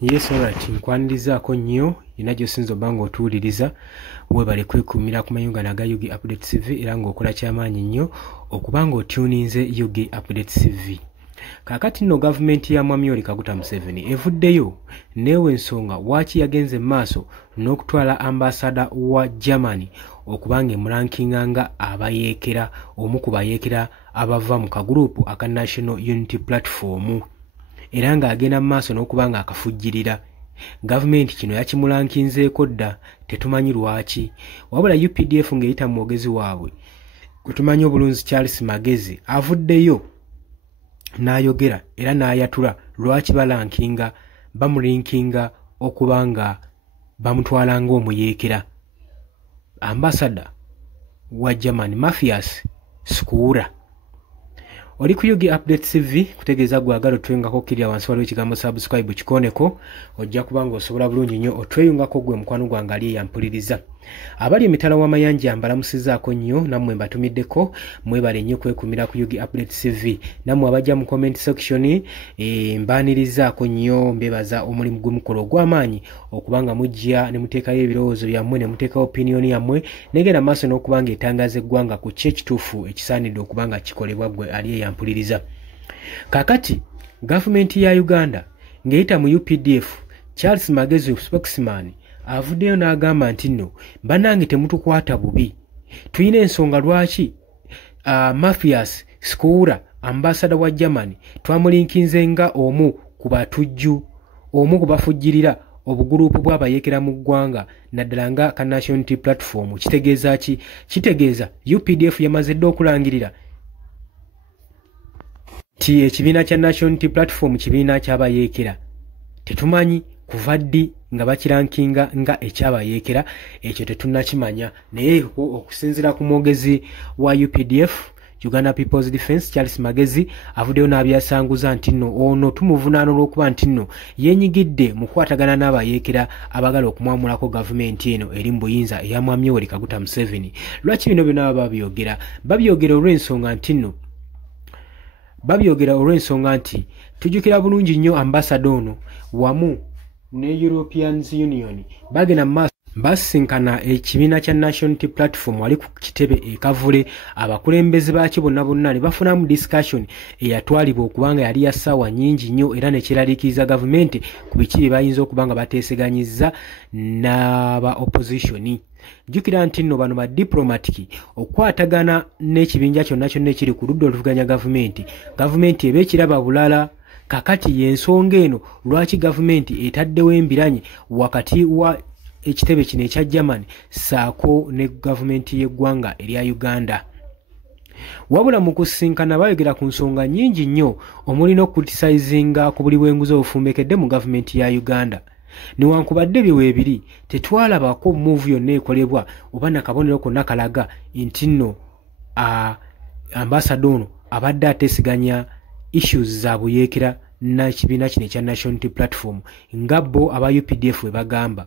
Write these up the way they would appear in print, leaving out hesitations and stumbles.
Yes, alright. Nkwanirizaako nnyo inajjo sinzo bango otuwuliriza webale kwekuumira ku mayunga naga Yugi Update TV era ng'okola kyamaanyi nnyo okubanga otuninze Yugi Update TV. Kaakati nno gavumenti ya Mwami Yoweri Kaguta Museveni evuddeyo neewe ensonga waaki yagenze maaso n'okutwala ambasada wa Germany okubanga emulankinganga abayeekera omu ku bayeekera abava mu kagurupu aka National Unity Platform. Era ng'agenda mu maaso n'okubanga akafujjirira. Gavumenti kino yakimulankinzeeko dda tetumanyi lwaki. Wabula UPDF ng'eyita mu mwogezi waabwe gwetumanyi obulunzi Charles Magezi avuddeyo n'ayogera era n'ayatula lwaki bamulinkinga okubanga bamutwala ng'omuyeekera. Ambasada wa Germany Matthias Skura. Oli ku Yugi Update TV kutegeeza gwagala otweyungako kirya wansi waliwo ekigambo subscribe kikoneko ojja kubanga osobola bulungi nnyo otweyungako gwe mukwano gwange ali eyampuliriza. Abali emitala w'amayanja mbalamusizaako nnyo nammwe mbatumiddeko mwebale nnyo kwekuumira ku Yugi Update TV. Nammwe abajja mu comment section mbaanirizaako nnyo mbebaza omulimu gwe mukola ogw'amaanyi okubanga mujja ne muteekayo ebirowoozo byammwe ne muteekayo opinion yammwe negenda maaso n'okubanga etangaaza eggwanga ku kiki ekituufu ekisaanidde okubanga kikolebwa gwe ali eyampuliriza. Kaakati gavumenti ya Uganda ng'eyita mu UPDF Charles Magezi spokesman avuddeyo n'agamba nti nno bannange temutukwata bubi. Tuyina ensonga lwaki Matthias Skura ambasada wa Germany twamulinkinze nga omu ku batujju omu ku bafujjirira obugurupu bw'abayeekera mu ggwanga naddala nga ka National Unity Platform. Kitegeeza ki? Kitegeeza UPDF yamaze dda okulangirira ti ekibiina kya National Unity Platform kibiina ky'abayeekera. Tetumanyi kuva ddi nga bakirankinga nga ekyabayeekera, ekyo tetunnakimanya, naye okusinziira ku mwogezi wa UPDF Uganda People's Defence Charles Magezi avuddeyo n'abyasanguza nti nno ono tumuvunaana olw'okuba nti nno yeenyigidde mu kukwatagana n'abayeekera abagala okumwamulako gavumenti eno eri mu buyinza eya Mwami Yoweri Kaguta Museveni. Lwaki bino byonna babyogera olw'ensonga nti tujjukira bulungi nnyo ambasada ono wamu ne European Union bagenda maaso basinkana ekibiina kya National Unity Platform wali ku kitebe ekavule abakulembeze baakyo bonna ne bafunamu discussion eyatwalibwa okubanga yali ya ssaawa nnyingi nnyo era ne kiraliikiriza gavumenti ku biki bye bayinza okubanga bateeseganyizza n'aba opposition. Jjukira nti nno bano ba diplomatic okwatagana n'ekibinja kyonna ekiri ku ludda oluvuganya gavumenti eba ekiraba bulala. Kakati y'ensonga eno lwaki gavumenti etaddewo embiranye wakati wa ekitebe kino ekya Germany saako ne gavumenti y'eggwanga erya Uganda. Wabula mu kusinkana bayogera ku nsonga nnyingi nnyo omuli n'okukritisayizinga ku buli bw'enguzi obufumbekedde mu gavumenti ya Uganda. Newankubadde ebyo weebiri tetwalabako move yonna ekolebwa oba nakabonero konna kalaga nti nno ambasada ono abadde ateeseganya issues za buyeekera n'ekibiina kino ekya National Unity Platform nga bo aba UPDF we bagamba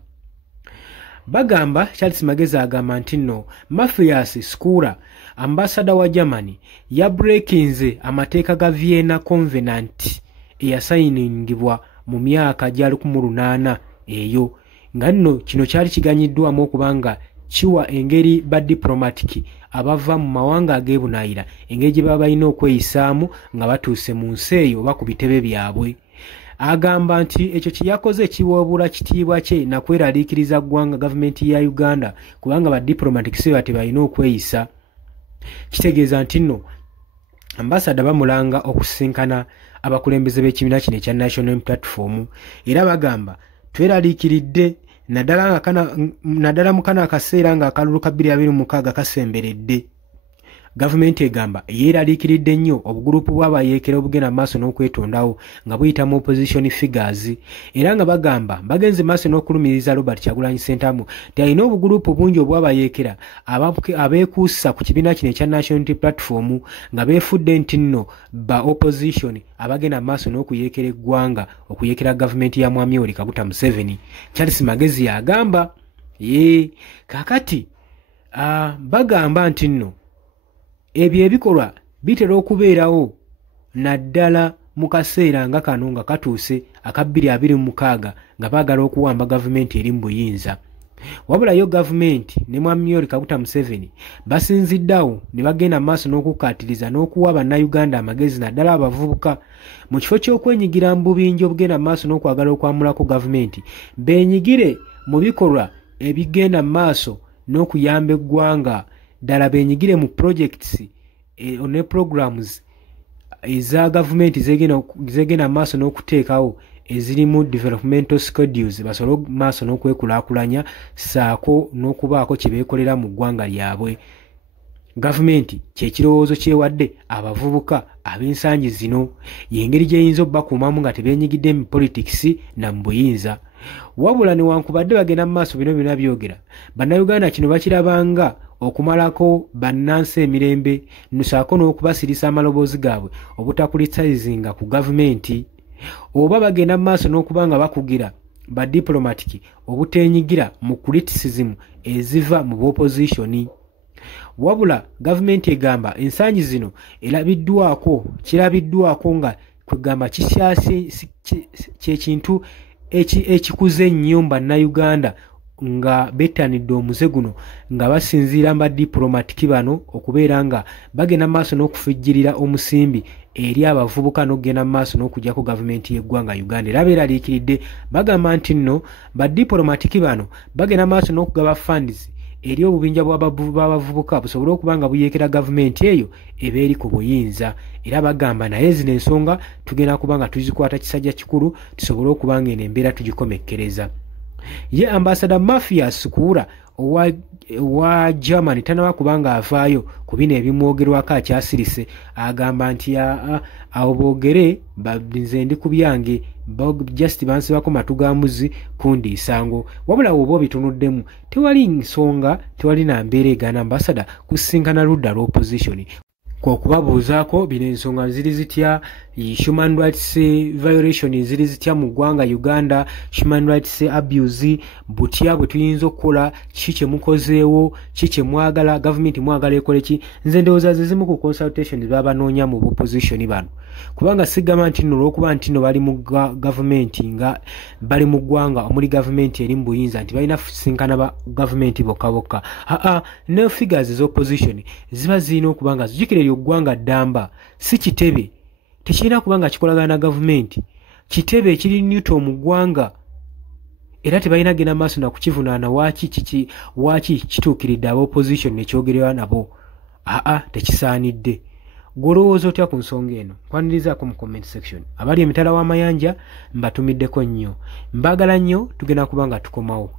Charles Magezi agamba nti nno Matthias Skura ambasada wa Germany yabreakinze amateeka ga Vienna Covenant eyasayiningibwa mu myaka gya 1800 eyo nga nno kino kyali kiganyiddwamu okubanga kiwa engeri ba diplomatic abava mu mawanga ag'ebunaayira engeri gye baba balina okweyisaamu nga batuuse mu nsi eyo oba ku bitebe byabwe. Agamba nti ekyo kye yakoze kiwoobula kitiibwa kye nakweraliikiriza ggwanga gavumenti ya Uganda kubanga ba diplomatic seeba tebalina okweyisa. Kitegeeza nti nno ambasada bamulanga okusinkana abakulembeze b'ekibiina kino ekya National Platform era bagamba tweraliikiridde naddala mu kano akaseera nga akalulu ka 2026 kasemberedde. Gavumenti egamba yeeraliikiridde nnyo obugurupu bw'abayeekera obugenda maaso n'okwetondawo nga buyita mu opposition figures era nga bagamba bagenze maaso n'okulumiriza Robert Kyagulanyi Ssentamu nti alina obugurupu bungi obw'abayeekera abeekuusa ku kibiina kino ekya National Unity Platform nga beefudde nti nno ba opposition abagenda maaso n'okuyeekera eggwanga okuyeekera gavumenti ya Mwami Yoweri Kaguta Museveni. Charles Magezi yagamba kaakati bagamba nti nno ebyo ebikolwa bitera okubeerawo naddala mu kaseera nga kano nga katuuse aka 2026 nga baagala okuwamba gavumenti eri mu buyinza. Wabula yo gavumenti ne Mwami Yoweri Kaguta Museveni basinziddawo ne bagenda maaso n'okukkaatiriza n'okuwa bannayuganda amagezi naddala abavubuka mu kifo ky'okwenyigira mu bubinja obugenda maaso n'okwagala okwamulako gavumenti beenyigire mu bikolwa ebigenda maaso n'okuyamba eggwanga, ddala beenyigire mu projects ne programs eza gavumenti zegenda maaso n'okuteekawo ezirimu developmental schedules basobole maaso n'okwekulaakulanya saako n'okubaako kye beekolera mu ggwanga lyabwe. Gavumenti kyekirowoozo kyewadde abavubuka ab'ensangi zino y'engeri gy'eyinza obbakuumamu nga tebeenyigidde mu politics na mu buyinza. Wabula newankubadde bagenda mu maaso bino byonna byogera, bannayuganda kino bakirabanga okumalako bannansi emirembe nusaako n'okubasirisa amaloboozi gaabwe obutakulitsayizinga ku gavumenti, oba bagenda mu maaso n'okuba nga bakugira ba diplomatic obuteenyigira mu criticism eziva mu opposition. Wabula gavumenti egamba ensangi zino kirabiddwako nga kwegamba kyekintu ekikuze ennyo bannayuganda nga bettanidde omuze guno nga basinziira ba diplomatic bano okubeera nga bagenda maaso n'okufujjirira omusimbi eri abavubuka n'okugenda maaso n'okujjako gavumenti y'eggwanga Uganda. Era beeraliikiridde bagamba nti nno ba diplomatic bano bagenda maaso n'okugaba funds eri obubinja bw'abavubuka busobole okuba nga buyeekera gavumenti eyo eba eri ku buyinza. Era bagamba naye zino ensonga tugenda kuba nga tuzikwata kisajja kikulu tusobole okuba nga eno embeera tugikomekkereza. Ye Ambassador Mathias Kuura owa Germany tanaba kubanga avaayo ku bino ebimwogerwako akyasirise, agamba nti awo boogere nze ndi ku byange just bansibako matu ga mbuzi kundiisango. Wabula woba obitunuddemu tewali nsonga, tewali na mbeera egaana Ambassador kusinkana ludda lw'opposition kwokubabuuzaako bino ensonga ziri zitya, human rights violation ziri zitya mu ggwanga Uganda, human rights abuse butya bwe tuyinza okukola, ki kye mukozeewo, ki kye mwagala, gavumenti mwagala ekole ki. Nze ndowooza ze zimu ku consultations babanoonya mu opposition bano, kubanga sigamba nti nno olw'okuba nti nno bali mu gavumenti nga bali mu ggwanga omuli gavumenti eri mu buyinza nti balina kusinkana ba gavumenti bokka bokka. Ne figures z'opposition ziba zirina okuba nga zijjukira eggwanga ddamba si kitebe, tekirina kuba nga kikolagana na gavumenti, kitebe ekiri neutral mu ggwanga era tebalina genda maaso na kukivunaana waaki kituukiridde aba opposition nekyogererwa nabo. Tekisaanidde. Golowooza otya ku nsonga eno? Kwanirizaako mu comment section. Abali emitala w'amayanja mbatumiddeko nnyo, mbagala nnyo, tugenda kuba nga tukomawo.